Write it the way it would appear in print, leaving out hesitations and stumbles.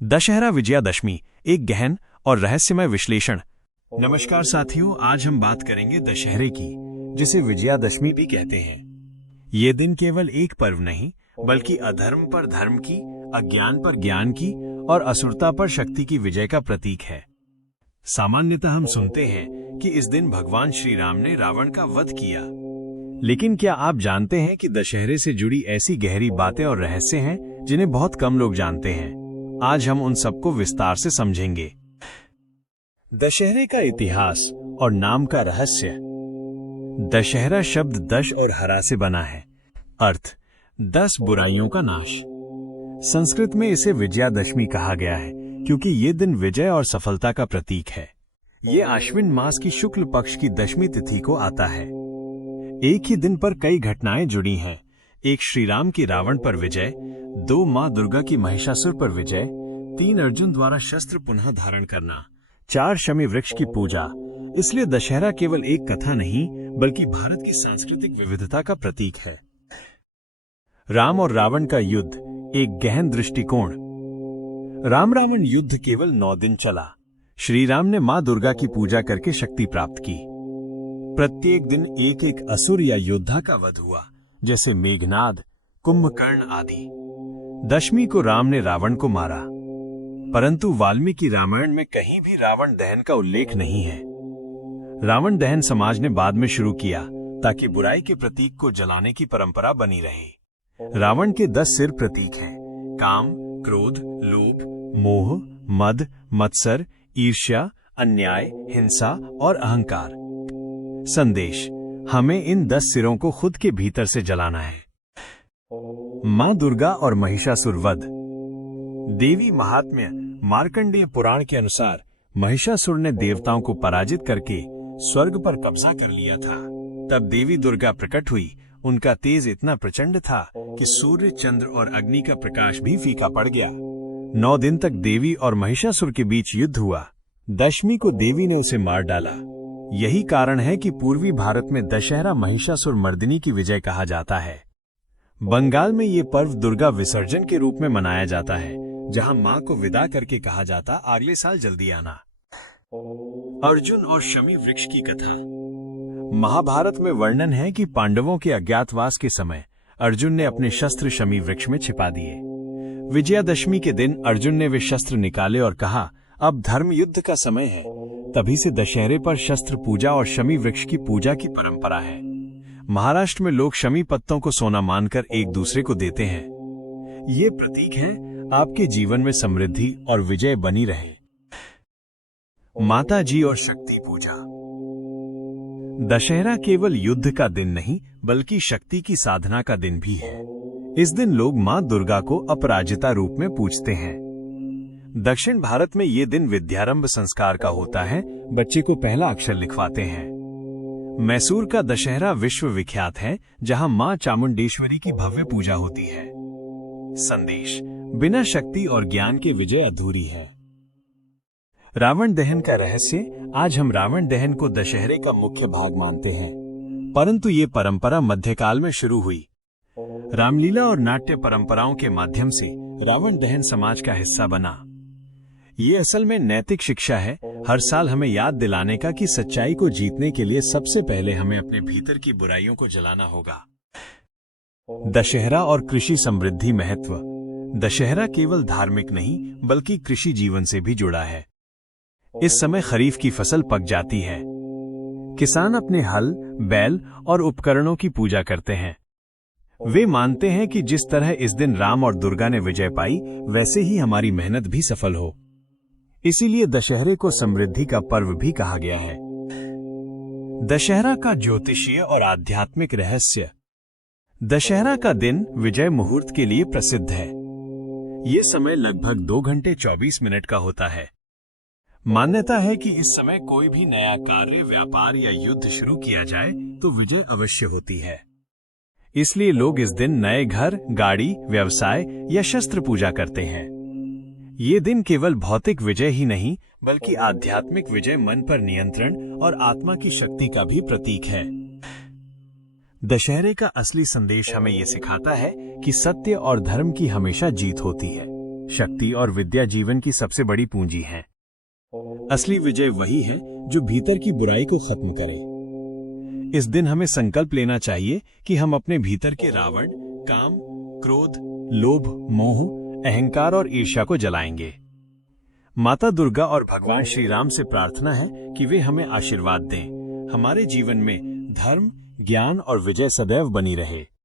दशहरा विजयादशमी, एक गहन और रहस्यमय विश्लेषण। नमस्कार साथियों, आज हम बात करेंगे दशहरे की, जिसे विजयादशमी भी कहते हैं। ये दिन केवल एक पर्व नहीं, बल्कि अधर्म पर धर्म की, अज्ञान पर ज्ञान की और असुरता पर शक्ति की विजय का प्रतीक है। सामान्यतः हम सुनते हैं कि इस दिन भगवान श्री राम ने रावण का वध किया, लेकिन क्या आप जानते हैं कि दशहरे से जुड़ी ऐसी गहरी बातें और रहस्य हैं जिन्हें बहुत कम लोग जानते हैं। आज हम उन सबको विस्तार से समझेंगे। दशहरे का इतिहास और नाम का रहस्य। दशहरा शब्द दश और हरा से बना है, अर्थ 10 बुराइयों का नाश। संस्कृत में इसे विजयादशमी कहा गया है क्योंकि ये दिन विजय और सफलता का प्रतीक है। ये आश्विन मास की शुक्ल पक्ष की दशमी तिथि को आता है। एक ही दिन पर कई घटनाएं जुड़ी हैं। एक श्री राम की रावण पर विजय, 2 मां दुर्गा की महिषासुर पर विजय, 3 अर्जुन द्वारा शस्त्र पुनः धारण करना, 4 शमी वृक्ष की पूजा। इसलिए दशहरा केवल एक कथा नहीं, बल्कि भारत की सांस्कृतिक विविधता का प्रतीक है। राम और रावण का युद्ध, एक गहन दृष्टिकोण। राम रावण युद्ध केवल 9 दिन चला। श्री राम ने मां दुर्गा की पूजा करके शक्ति प्राप्त की। प्रत्येक दिन एक एक असुर या योद्धा का वध हुआ, जैसे मेघनाद, कुंभकर्ण आदि। दशमी को राम ने रावण को मारा, परंतु वाल्मीकि रामायण में कहीं भी रावण दहन का उल्लेख नहीं है। रावण दहन समाज ने बाद में शुरू किया ताकि बुराई के प्रतीक को जलाने की परंपरा बनी रहे। रावण के 10 सिर प्रतीक हैं: काम, क्रोध, लोभ, मोह, मद, मत्सर, ईर्ष्या, अन्याय, हिंसा और अहंकार। संदेश: हमें इन 10 सिरों को खुद के भीतर से जलाना है। मां दुर्गा और महिषासुर वध। देवी महात्म्य। मार्कंडेय पुराण के अनुसार महिषासुर ने देवताओं को पराजित करके स्वर्ग पर कब्जा कर लिया था। तब देवी दुर्गा प्रकट हुई। उनका तेज इतना प्रचंड था कि सूर्य, चंद्र और अग्नि का प्रकाश भी फीका पड़ गया। 9 दिन तक देवी और महिषासुर के बीच युद्ध हुआ। दशमी को देवी ने उसे मार डाला। यही कारण है कि पूर्वी भारत में दशहरा महिषासुर मर्दिनी की विजय कहा जाता है। बंगाल में ये पर्व दुर्गा विसर्जन के रूप में मनाया जाता है, जहां मां को विदा करके कहा जाता, अगले साल जल्दी आना। अर्जुन और शमी वृक्ष की कथा। महाभारत में वर्णन है कि पांडवों के अज्ञातवास के समय अर्जुन ने अपने शस्त्र शमी वृक्ष में छिपा दिए। विजयादशमी के दिन अर्जुन ने वे शस्त्र निकाले और कहा, अब धर्म युद्ध का समय है। तभी से दशहरे पर शस्त्र पूजा और शमी वृक्ष की पूजा की परंपरा है। महाराष्ट्र में लोग शमी पत्तों को सोना मानकर एक दूसरे को देते हैं। ये प्रतीक है आपके जीवन में समृद्धि और विजय बनी रहे। माता जी और शक्ति पूजा। दशहरा केवल युद्ध का दिन नहीं, बल्कि शक्ति की साधना का दिन भी है। इस दिन लोग मां दुर्गा को अपराजिता रूप में पूजते हैं। दक्षिण भारत में ये दिन विद्यारंभ संस्कार का होता है। बच्चे को पहला अक्षर लिखवाते हैं। मैसूर का दशहरा विश्व विख्यात है, जहां मां चामुंडेश्वरी की भव्य पूजा होती है। संदेश: बिना शक्ति और ज्ञान के विजय अधूरी है। रावण दहन का रहस्य। आज हम रावण दहन को दशहरे का मुख्य भाग मानते हैं, परंतु ये परंपरा मध्यकाल में शुरू हुई। रामलीला और नाट्य परंपराओं के माध्यम से रावण दहन समाज का हिस्सा बना। ये असल में नैतिक शिक्षा है, हर साल हमें याद दिलाने का कि सच्चाई को जीतने के लिए सबसे पहले हमें अपने भीतर की बुराइयों को जलाना होगा। दशहरा और कृषि समृद्धि महत्व। दशहरा केवल धार्मिक नहीं, बल्कि कृषि जीवन से भी जुड़ा है। इस समय खरीफ की फसल पक जाती है। किसान अपने हल, बैल और उपकरणों की पूजा करते हैं। वे मानते हैं कि जिस तरह इस दिन राम और दुर्गा ने विजय पाई, वैसे ही हमारी मेहनत भी सफल हो। इसीलिए दशहरे को समृद्धि का पर्व भी कहा गया है। दशहरा का ज्योतिषीय और आध्यात्मिक रहस्य। दशहरा का दिन विजय मुहूर्त के लिए प्रसिद्ध है। ये समय लगभग 2 घंटे 24 मिनट का होता है। मान्यता है कि इस समय कोई भी नया कार्य, व्यापार या युद्ध शुरू किया जाए तो विजय अवश्य होती है। इसलिए लोग इस दिन नए घर, गाड़ी, व्यवसाय या शस्त्र पूजा करते हैं। ये दिन केवल भौतिक विजय ही नहीं, बल्कि आध्यात्मिक विजय, मन पर नियंत्रण और आत्मा की शक्ति का भी प्रतीक है। दशहरे का असली संदेश हमें ये सिखाता है कि सत्य और धर्म की हमेशा जीत होती है। शक्ति और विद्या जीवन की सबसे बड़ी पूंजी हैं। असली विजय वही है जो भीतर की बुराई को खत्म करे। इस दिन हमें संकल्प लेना चाहिए कि हम अपने भीतर के रावण, काम, क्रोध, लोभ, मोह, अहंकार और ईर्ष्या को जलाएंगे। माता दुर्गा और भगवान श्री राम से प्रार्थना है कि वे हमें आशीर्वाद दें, हमारे जीवन में धर्म, ज्ञान और विजय सदैव बनी रहे।